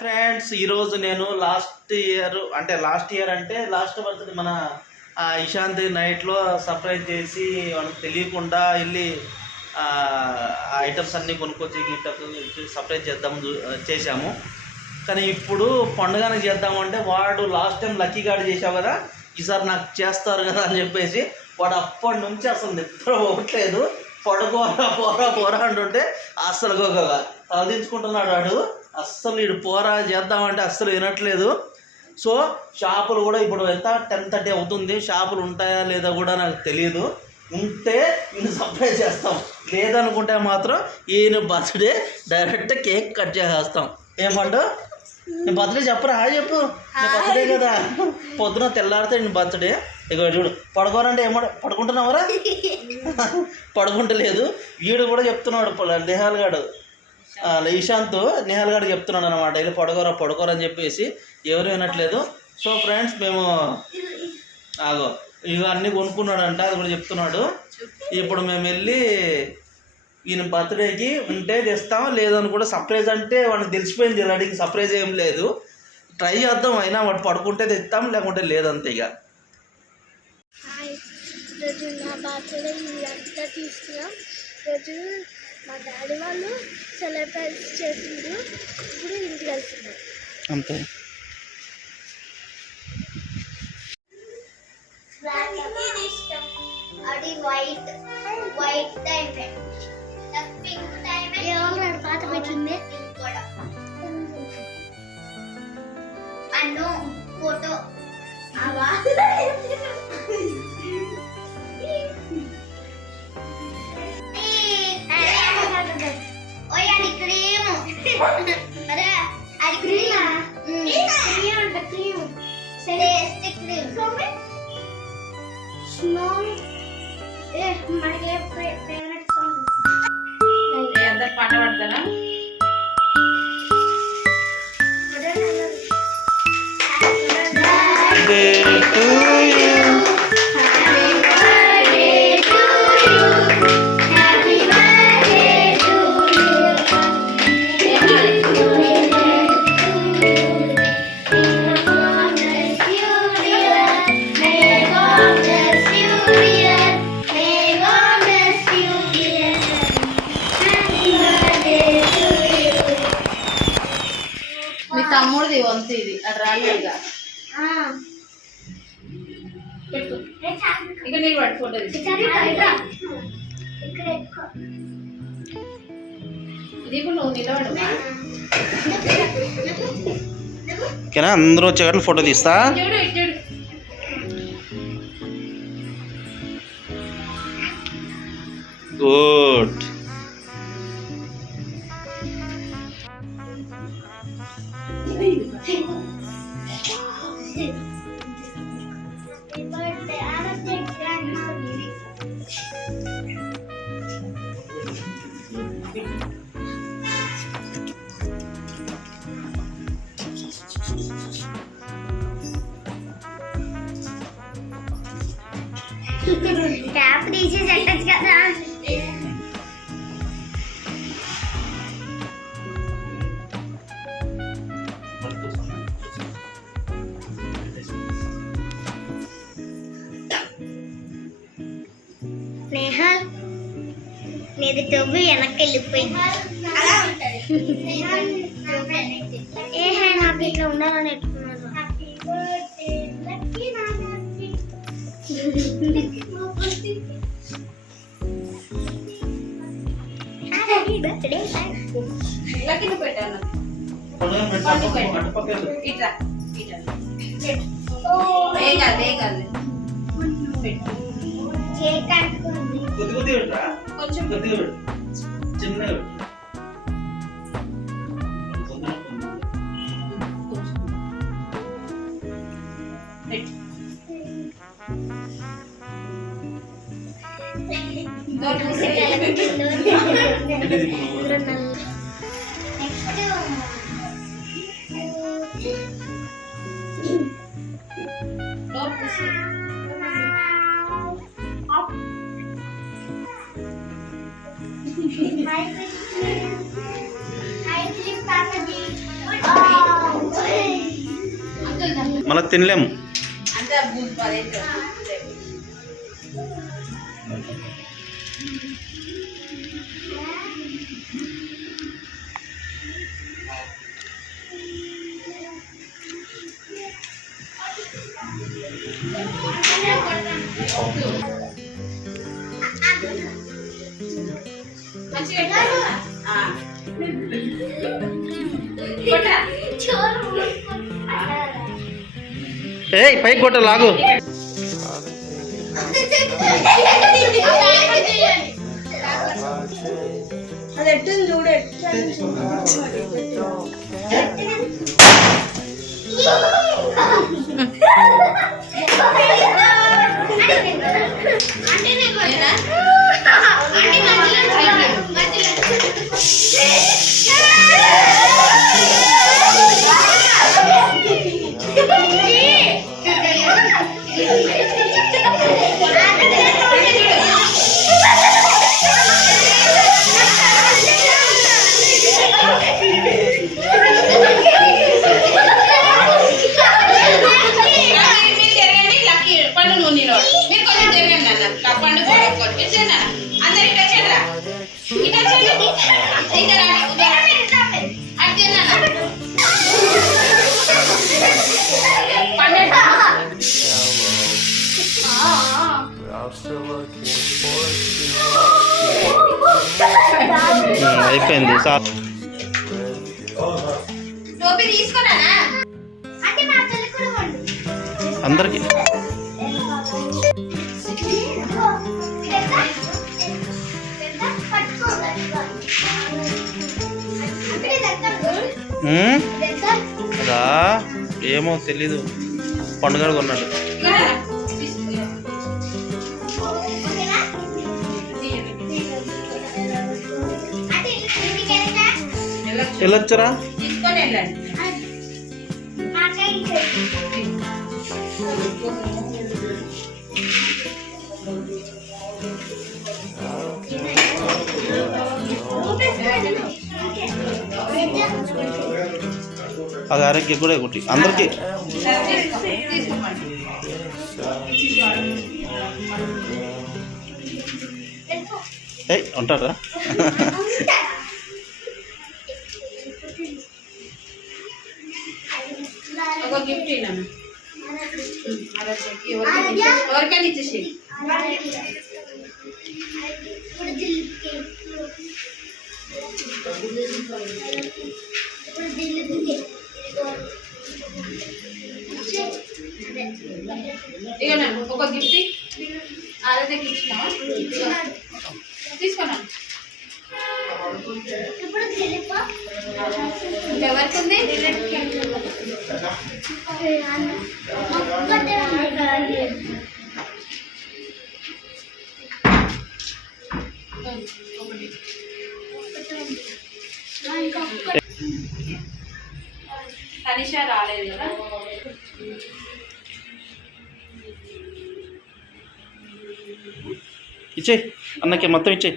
Friends ఈరోజు నేను last year అంటే లాస్ట్ బర్త్డే మన ఇషాంత్ నైట్లో సర్ప్రైజ్ చేసి వాళ్ళకి తెలియకుండా వెళ్ళి ఐటమ్స్ అన్నీ కొనుక్కొచ్చి గిఫ్ట్ సర్ప్రైజ్ చేశాము. కానీ ఇప్పుడు పండుగని చేద్దామంటే వాడు లాస్ట్ టైం లక్కీ గార్డ్ చేసావు కదా, ఈసారి నాకు చేస్తారు కదా అని చెప్పేసి వాడు అప్పటి నుంచి అసలు నిద్ర పోవట్లేదు. పోరా అంటుంటే అస్సలు తలదించుకుంటున్నాడు వాడు. అస్సలు వీడు పోరా చేద్దామంటే అస్సలు వినట్లేదు. సో షాపులు కూడా ఇప్పుడు ఎంత 10:30 అవుతుంది, షాపులు ఉంటాయా లేదా కూడా నాకు తెలియదు. ఉంటే నేను సర్ప్రైజ్ చేస్తాం, లేదనుకుంటే మాత్రం ఈయన బర్త్డే డైరెక్ట్ కేక్ కట్ చేసేస్తాం. ఏమంటూ నీ బర్త్డే చెప్పరా? చెప్పు, నీ బర్త్డే కదా, పొద్దున తెల్లారితే నీ బర్త్డే. ఇక చూడు, పడుకోరంటే పడుకుంటున్నావరా? పడుకుంటలేదు. వీడు కూడా చెప్తున్నాడు, నిహాల్ గాడు ఇషాంత్ నిహాల్ గారు చెప్తున్నాడు అనమాట, వెళ్ళి పడుకోరని చెప్పేసి ఎవరు వినట్లేదు. సో ఫ్రెండ్స్ మేము ఇవన్నీ కొనుక్కున్నాడంట, అది కూడా చెప్తున్నాడు. ఇప్పుడు మేము వెళ్ళి ఈయన బర్త్డేకి ఉంటే తెస్తాం, లేదని కూడా సర్ప్రైజ్ అంటే వాడికి తెలిసిపోయింది, రెడీకి సర్ప్రైజ్ ఏం లేదు. ట్రై చేద్దాం, అయినా వాడు పడుకుంటే తెస్తాం, లేకుంటే లేదంతే. ఇక రోజు నా బర్త్డే ఇదంతా తీసుకున్నాం. రోజు మా డాడీ వాళ్ళు సెలబ్రేట్ చేసిండ్రు, ఇప్పుడు ఇంటికి వెళ్తున్నాం అంతే. అది వైట్ డైమండ్, పింక్ డైమండ్ పాత పెట్టింది అన్నో ఫోటో అవా అరే అది క్రీమా అంట, క్రీమ్ స్నో. మనకి ఫేవరెట్ సాంగ్ అందరు పాట పాడతారా? మీ తమ్ముడిది వంతు ఇది, అది రాలేదుగా. పెట్టు ఇక నీళ్ళు పట్టు, ఫోటో ఇది ఇప్పుడు నువ్వు నిలబడు. ఓకేనా, అందరూ వచ్చేటట్లు ఫోటో తీస్తా. గుడ్. ట్యాప్ తీసి పెట్టచ్చు కదా. నేహల్ నీది టోబు వెనక్కి వెళ్ళిపోయింది. ఏహే నాకు ఇట్లా ఉండాలని ఎట్టుకున్నాను. పెట్టాను ఇట్లా కొంచెం చిన్న Hi, Papaji. మళ్ళీ తినలేము. అంతే అదే ఏయ్ పైకి కొట్ట లాగు. అది ఎట్టుంది చూడు. అయిపోయింది సార్. టోపీ తీసుకున్నానా అందరికి రా. ఏమో తెలీదు, పండుగ కొన్నాడు. వెళ్ళొచ్చురా. తీసుకొని వెళ్ళండి. అది ఆరోగ్యం కూడా ఒకటి అందరికి. ఏయ్ ఉంటారా? ఒక గిఫ్ట్ ఎవరికైనా ఇచ్చేసి ఇక ఒక గిఫ్ట్ ఆరోగ్యకి ఇచ్చిన తీసుకున్నాను. ఎవరికి ఉంది? తనిష రాలేదు కదా. ఇచ్చే అన్నకి మొత్తం ఇచ్చే.